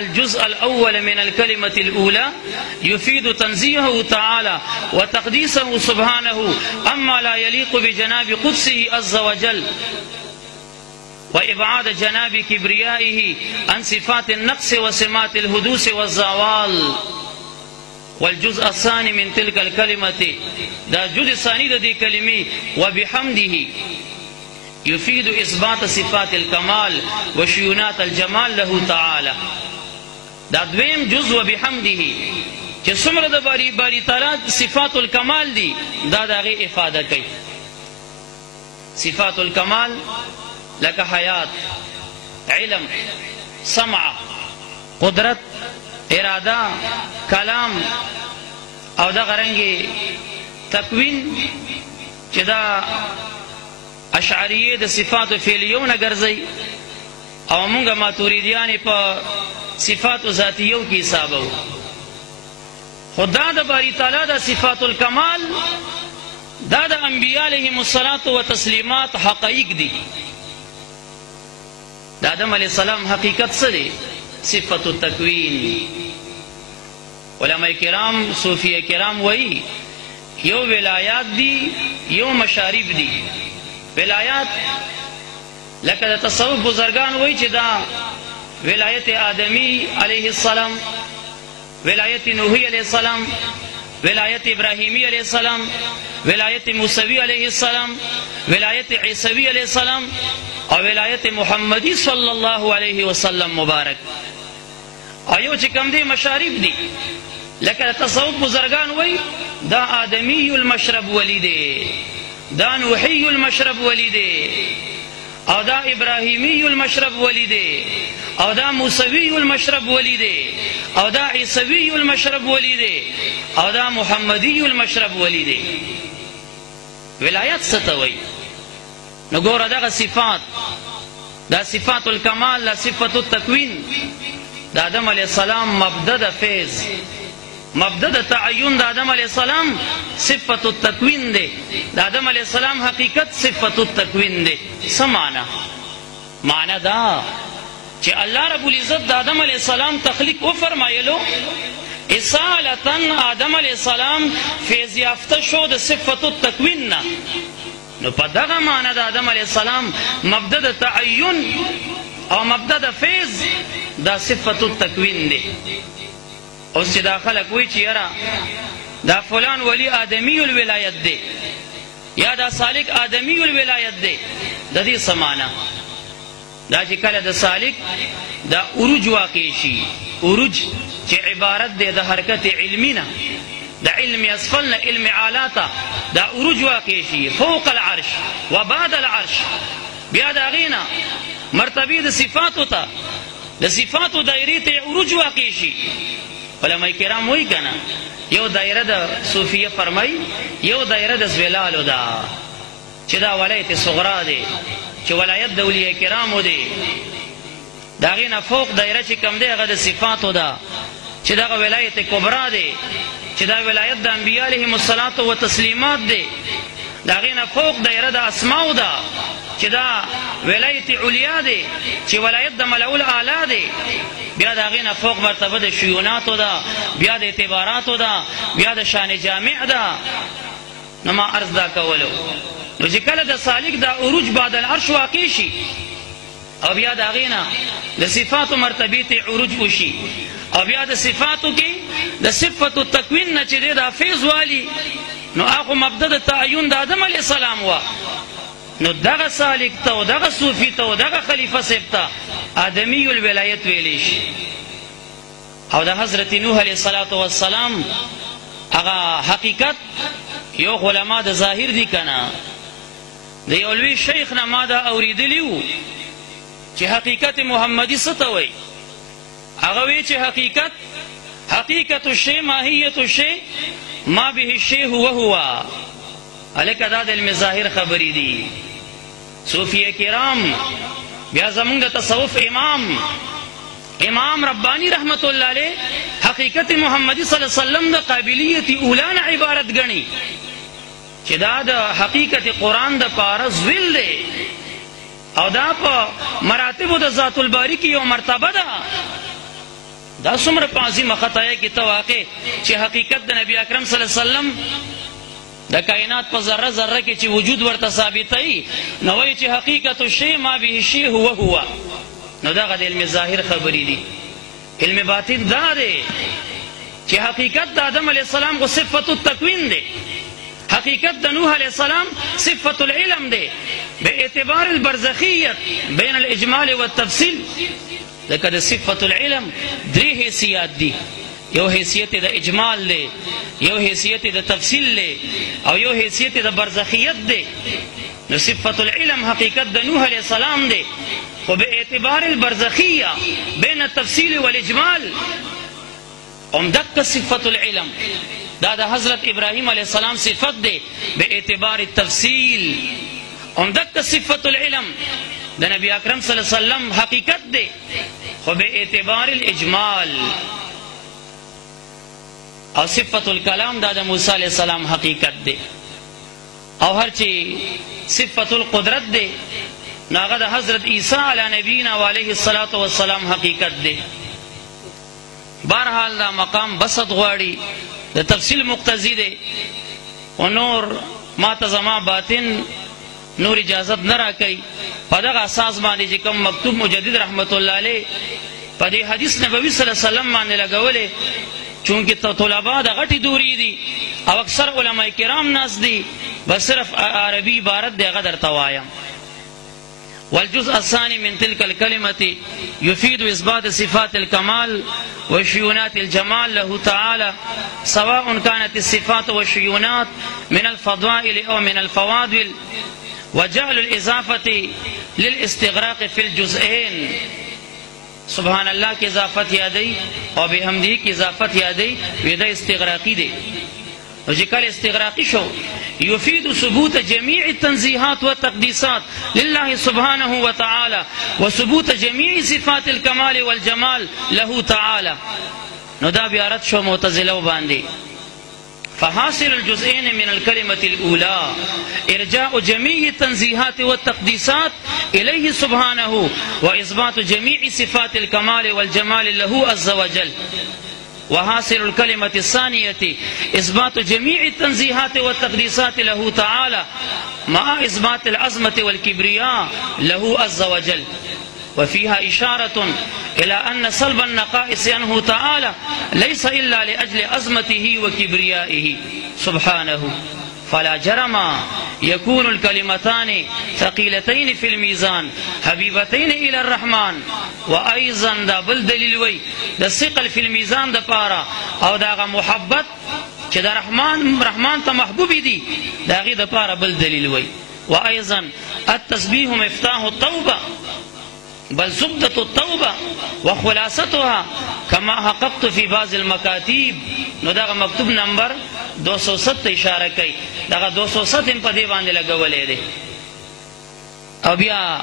الجزء الأول من الكلمة الأولى يفيد تنزيهه تعالى وتقديسه سبحانه أما لا يليق بجناب قدسه عز وجل، وإبعاد جناب كبريائه عن صفات النقص وسمات الحدوث والزوال. والجزء الثاني من تلك الكلمة، دا الجزء الثاني دي كلمة وبحمده يفيد إثبات صفات الكمال وشيونات الجمال له تعالى. دا دویم جزء وبحمده چې څومره د باری تعالی صفات الکمال دي، دا دغه افاده کوي. صفات الکمال لکه حیات، علم، سمع، قدرت، اراده، کلام او دا غرنګي تکوین چې دا اشعریه د صفات فعلیونه ګرځي او موږ ماتوریدیان په صفات ذاتیو کی حسابو. خدا د باری تعالی د صفات الکمال دا د انبیاء علیهم الصلاة والتسلیمات حقایق دي. د آدم علیہ السلام حقیقت څه دی؟ صفت التکوین. علماء کرام صوفیه کرام وایي یو ولایات دی، یو مشارب دی. ولایات لکه د تصوف بزرگان وایي چې دا ولایت آدمی علیہ السلام، ولایت نوحی علیہ السلام، ولایت ابراہیمی علیہ السلام، ولایت موسوی علیہ السلام، ولایت عیسوی علیہ السلام اور ولایت محمدی صلی اللہ علیہ وسلم مبارک. ایو چې کوم دی مشارب دی، لکه تصوف بزرگان وای دا آدمی المشرب ولی دی، دا نوحی المشرب ولی دی، او دا ابراہیمی المشرب ولی دی، او دا موسوی المشرب ولی دی، او دا عیسوی المشرب ولی دی، او دا محمدی المشرب ولی دی. ولایت ستوي نو ګوره دغه صفات، دا صفات الکمال، دا صفت التکوین د آدم علیہ السلام مبدا د فیض، مبدا د تعین د آدم علیہ السلام صفت التکوین دی. د آدم علیہ السلام حقیقت صفت التکوین دی. څه معنی دا چې الله رب العزت د آدم علیہ السلام تخلیق و فرمایلو، اصالتن آدم علیہ السلام فیض یافته شو د صفت التکوین نه. نو په دغه معنی د آدم علیہ السلام مبدا د تعین او مبدا د فیض دا صفت التکوین دی. اوس چې دا خلک وایي چې یاره دا فلان ولی آدمی الولایت دی یا دا سالک آدمی الولایت دی، د دې څه معنی؟ دا چې کله د سالک دا عروج واقع شي، عروج چې عبارت دی د حرکت علمی نه، د علم اسفل نه علم اعلی ته دا عروج واقع شي فوق العرش و بعد العرش. بیا د هغې نه مرتبه د صفاتو ته، د صفاتو دایرې ته عروج واقع شي. علماء کرام وایي که نه یو دایره د صوفیه فرمایي، یو دایره د زویلالو ده چې دا ولایت صغرا دی، چې ولایت د اولیاء کرامو دی. د هغې نه فوق دایره چې کوم دی هغه د صفاتو ده، چې دغه ولایت کبرا دی، چې دا ولایت د انبیاء علیهم الصلاة والتسلیمات دی. د هغې نه فوق دایره د اسماو ده، چې دا ولایت علیا دی، چې ولایت د ملعول اعلی دی. بیا د هغې نه فوق مرتبه د شیوناتو ده، بیا د اعتباراتو ده، بیا د شان جامع ده. نو ما عرض دا کولو نو چې کله د سالک دا عروج بعد العرش واقع شي او بیا د هغې نه د صفاتو مرتبې ته عروج وشي او بیا د صفاتو کې د صفت التکوین نه چې دی دا فیض والی، نو هغه مبدا د تعین د آدم علیہ السلام وا. نو دغه سالک ته او دغه صوفي ته او دغه خلیفه صاحب ته آدمی الولایت ویلی شي. او د حضرت نوح علیہ الصلاة والسلام هغه حقیقت یو علما د ظاهر دي کنه، د یو لوی شیخ نه ما دا اوریدلی وو چې حقیقت محمدي څه ته وایي. هغه وایي چې حقیقت الشی ماهیت الشی ما به الشی هو هو. هلکه دا د علم ظاهر خبرې دي. صوفیه کرام بیا زمونږ د تصوف امام ربانی رحمت الله علیه حقیقت محمدی صلی الله علیه وسلم د قابلیت اولان عبارت گنی چې دا د حقیقت قرآن د پاره زویل دی او دا په مراتب د ذات الباری کې یو مرتبه ده دا څومره په عظیمه خطایه کې ته واقع چې حقیقت د نبی اکرم صلی الله علیه وسلم د کائنات په ذره ذره کې چې وجود ورته ثابتوي نو وایي چې حقیقت الشی ما به شی هو نو دغه د علم ظاهر خبرې دي. علم باطن دا دی چې حقیقت د آدم علیه السلام خو صفت التکوین دی، حقیقت د نوح علیه السلام صفت العلم دی باعتبار البرزخیت بین الاجمال والتفصیل. ځکه د صفت العلم درې حیثیات دي، یو حیثیت د اجمال دی، یو حیثیت د تفصیل دی، او یو حیثیت د برزخیت دی. نو صفت العلم حقیقت د نوح علیه السلام دی خو باعتبار البرزخیه بین التفصیل والاجمال دقه صفت العلم دا د حضرت ابراهیم علیه السلام صفت دی باعتبار التفصیل. دقه صفت العلم د نبی اکرم صلی الله علیه وسلم حقیقت دی خو باعتبار الاجمال. او صفت الکلام دا د موسی علیه السلام حقیقت دی. او هر چې صفت القدرت دی نو هغه د حضرت عیسی علی نبینا و علیه الصلاة والسلام حقیقت دی. بہرحال دا مقام بسط غواړي، د تفصیل مقتضی دی، و نور ما ته زما باطن نور اجازت نه راکوي په دغه اساس باندې چې کوم مکتوب مجدد رحمت الله علیه په دې حدیث نبوي صلی الله علیه وسلم باندې لګولې. چونکې طلبا د غټې دورې دي او اکثر علماء کرام ناس دي، بس صرف عربي عبارت دی هغه درته وایم. والجزء الثاني من تلك الكلمة يفيد إثبات صفات الكمال وشيونات الجمال له تعالى، سواء كانت الصفات والشيونات من الفضائل أو من الفواضل، وجعل الإضافة للاستغراق في الجزئين. سبحان الله کی اضافت یادی او بحمدی کی اضافت یادی ویدا استغراقی دی. و چې کله استغراقی شو يفيد ثبوت جميع التنزيهات والتقديسات لله سبحانه وتعالى وثبوت جميع صفات الكمال والجمال له تعالى. نو دا بیا رد شو معتزله باندې. فحاصل الجزئين من الكلمة الأولى إرجاء جميع التنزيهات والتقديسات إليه سبحانه وإثبات جميع صفات الكمال والجمال له عز وجل. وحاصل الكلمة الثانية إثبات جميع التنزيهات والتقديسات له تعالى مع إثبات العظمة والكبرياء له عز وجل. وفيها إشارة إلى أن سلب النقائص عنه تعالى ليس إلا لأجل عظمته وكبريائه سبحانه. فلا جرم يكون الكلمتان ثقيلتين في الميزان حبيبتين إلى الرحمن. وأيضا دا بل دلیل وی دا ثقل في الميزان دا پارا او دا محبت چې دا رحمان ته محبوب دي دا غي دا پارا بل دلیل وی. وأيضا التسبيح مفتاح التوبة بل زبدة التوبة وخلاصتها كما حققت في بعض المكاتب. نو دا مکتوب نمبر 207 اشاره کوي، دا 207 په دې باندې لګولې دي. او بیا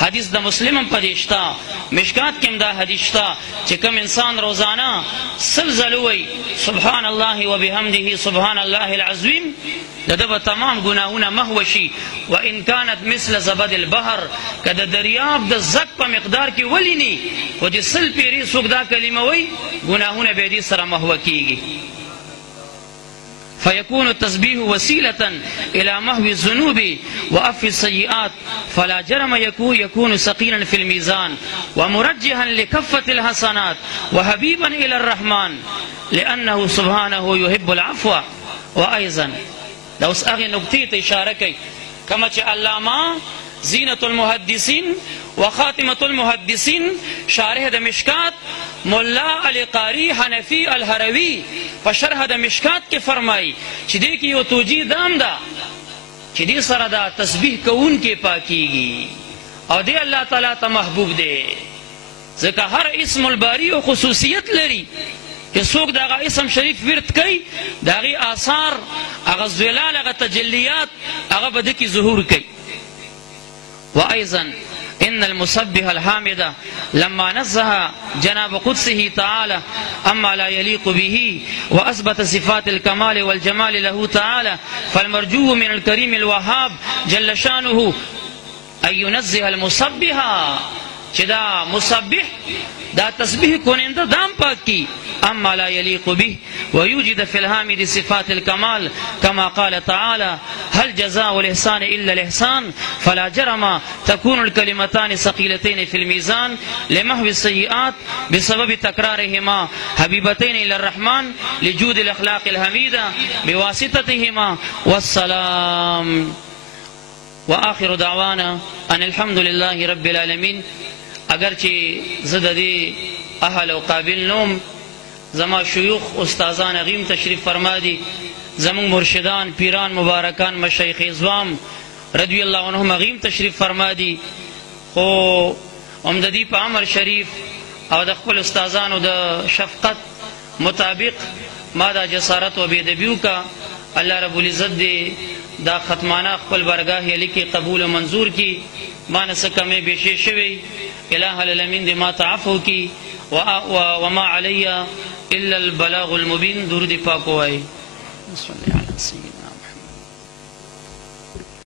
حدیث د مسلم په دې شتا، مشکات کې دا حدیث شتا چې کوم انسان روزانه سلزلوي سبحان الله وبحمده سبحان الله العظیم دغه تمام گناهونه محو شي. وان كانت مثل زبد البحر کده دریاب د زک په مقدار کې ولینی او چې سل پیری څوک دا کلمه وای گناهونه به دې سره محو کیږي. فيكون التسبيح وسيلة إلى محو الذنوب وعفو السيئات. فلا جرم يكون ثقيلا في الميزان ومرجحا لكفة الحسنات وحبيبا إلى الرحمن لأنه سبحانه يحب العفو. وأيضا لو أغي نقطة إشارة كي كما علامة زينة المحدثين وخاتمة المحدثين شارح د مشکات مولا علی قاری حنفی الهروی په شرح د مشکات کې فرمایي چې دې کې یو توجیه دام ده چې دې سره دا تسبیح کوون کې پاکیږي او دې الله تعالی ته محبوب دی. ځکه هر اسم الباری او خصوصیت لري چې څوک دغه اسم شریف ورد کوي دغه آثار هغه ظلال هغه تجلیات هغه به دې کې ظهور کوي. وأيضا إن المسبح الحامد لما نزه جناب قدسه تعالى أما لا يليق به وأثبت صفات الكمال والجمال له تعالى فالمرجو من الكريم الوهاب جل شانه أن ينزه المسبح چې دا مسبح دا تسبیح کنندہ دام پاک کی اما لا يليق به ويوجد في الحامد صفات الكمال كما قال تعالى هل جزاء الإحسان إلا الإحسان فلا جرم تكون الكلمتان ثقيلتين في الميزان لمحو السيئات بسبب تكرارهما حبيبتين إلى الرحمن لجود الأخلاق الحميدة بواسطتهما والسلام وآخر دعوانا أن الحمد لله رب العالمين. اگرچہ زد دی اہل و قابل نوم زما شیوخ استازان غیم تشریف فرما دی زمون مرشدان پیران مبارکان مشایخ اعظام رضی اللہ عنہم غیم تشریف فرما دی خو امددی پا عمر شریف او د خپل استازان و د شفقت مطابق ما دا جسارت و بیدبیو کا اللہ رب العزت دی دا ختمانہ خپل برگاہ علی کی قبول و منظور کی ما نسکمی بیشی شوی الہ العالمین دی ما تعفو کی وما علی الا البلاغ المبین. درود پاک ہوئی. صلی اللہ علیہ وسلم.